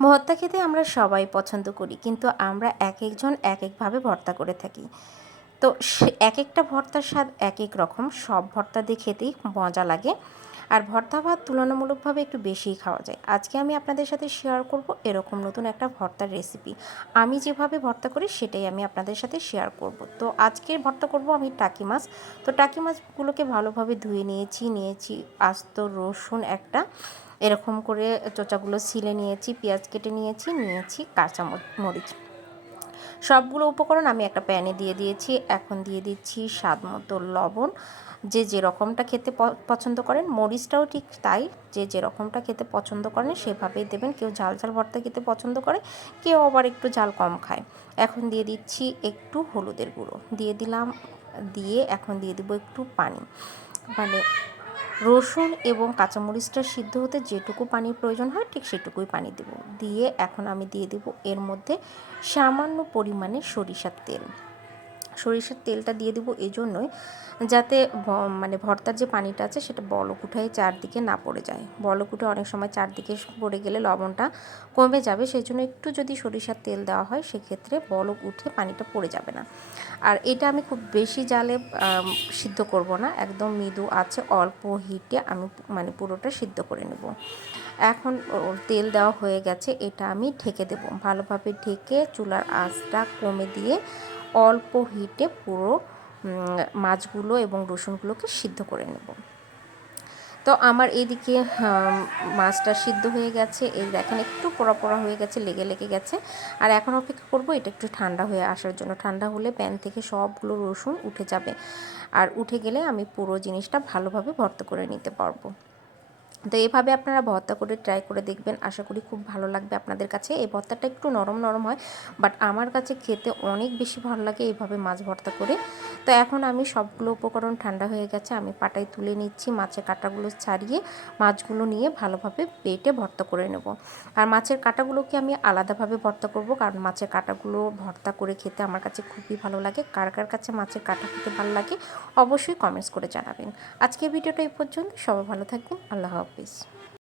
ভর্তা খেতে আমরা সবাই পছন্দ করি, কিন্তু আমরা একেকজন একেকভাবে ভর্তা করে থাকি। তো একেকটা ভর্তার স্বাদ একেক রকম। সব ভর্তা দিয়ে খেতেই মজা লাগে, আর ভর্তা ভাত তুলনামূলকভাবে একটু বেশিই খাওয়া যায়। আজকে আমি আপনাদের সাথে শেয়ার করব এরকম নতুন একটা ভর্তার রেসিপি। আমি যেভাবে ভর্তা করি সেটাই আমি আপনাদের সাথে শেয়ার করব। তো আজকে ভর্তা করব আমি টাকি মাছ। তো টাকি মাছগুলোকে ভালোভাবে ধুয়ে নিয়েছি আস্ত রসুন একটা, এরকম করে চোচাগুলো ছিলে নিয়েছি, পেঁয়াজ কেটে নিয়েছি কাঁচা মরিচ। সবগুলো উপকরণ আমি একটা প্যানে দিয়ে দিয়েছি। এখন দিয়ে দিচ্ছি স্বাদ মতো লবণ। যে যেরকমটা খেতে পছন্দ করেন, মরিচটাও ঠিক তাই, যে যেরকমটা খেতে পছন্দ করেন সেভাবেই দেবেন। কেউ ঝাল ঝাল ভর্তা খেতে পছন্দ করে, কেউ আবার একটু ঝাল কম খায়। এখন দিয়ে দিচ্ছি একটু হলুদের গুঁড়ো, দিয়ে এখন দিয়ে দেবো একটু পানি। মানে রসুন এবং কাঁচামরিচটা সিদ্ধ হতে যেটুকু পানির প্রয়োজন হয় ঠিক সেটুকুই পানি দেব। দিয়ে এখন আমি দিয়ে দেব এর মধ্যে সামান্য পরিমাণে সরিষার তেল। সরিষার তেলটা দিয়ে দেবো এই জন্যই যাতে মানে ভর্তার যে পানিটা আছে সেটা বলক উঠায় চারদিকে না পড়ে যায়। বলক উঠে অনেক সময় চারদিকে পড়ে গেলে লবণটা কমে যাবে, সেই জন্য একটু যদি সরিষার তেল দেওয়া হয় সেক্ষেত্রে বলক উঠে পানিটা পড়ে যাবে না। আর এটা আমি খুব বেশি জালে সিদ্ধ করব না, একদম মৃদু আছে অল্প হিটে আমি মানে পুরোটা সিদ্ধ করে নেব। এখন তেল দেওয়া হয়ে গেছে, এটা আমি ঢেকে দেব। ভালোভাবে ঢেকে চুলার আঁচটা কমে দিয়ে অল্প হিটে পুরো মাছগুলো এবং রসুনগুলোকে সিদ্ধ করে নেব। তো আমার এইদিকে মাছটা সিদ্ধ হয়ে গেছে, এই দেখেন একটু পোড়া পোড়া হয়ে গেছে, লেগে গেছে। আর এখন অপেক্ষা করব এটা একটু ঠান্ডা হয়ে আসার জন্য। ঠান্ডা হলে প্যান থেকে সবগুলো রসুন উঠে যাবে, আর উঠে গেলে আমি পুরো জিনিসটা ভালোভাবে ভর্তা করে নিতে পারবো। তো এইভাবে আপনারা ভর্তা করে ট্রাই করে দেখবেন, আশা করি খুব ভালো লাগবে আপনাদের কাছে। এই ভর্তাটা একটু নরম নরম হয়, বাট আমার কাছে খেতে অনেক বেশি ভালো লাগে এইভাবে মাছ ভর্তা করে। তো এখন আমি সবগুলো উপকরণ ঠান্ডা হয়ে গেছে, আমি পাটায় তুলে নিচ্ছি, মাছের কাঁটাগুলো ছাড়িয়ে মাছগুলো নিয়ে ভালোভাবে বেটে ভর্তা করে নেব। আর মাছের কাঁটাগুলোকে আমি আলাদাভাবে ভর্তা করব, কারণ মাছের কাঁটাগুলো ভর্তা করে খেতে আমার কাছে খুবই ভালো লাগে। কার কার কাছে মাছের কাঁটা খেতে ভালো লাগে অবশ্যই কমেন্টস করে জানাবেন। আজকের ভিডিওটা এই পর্যন্ত, সবাই ভালো থাকবেন, আল্লাহ হাফিজ।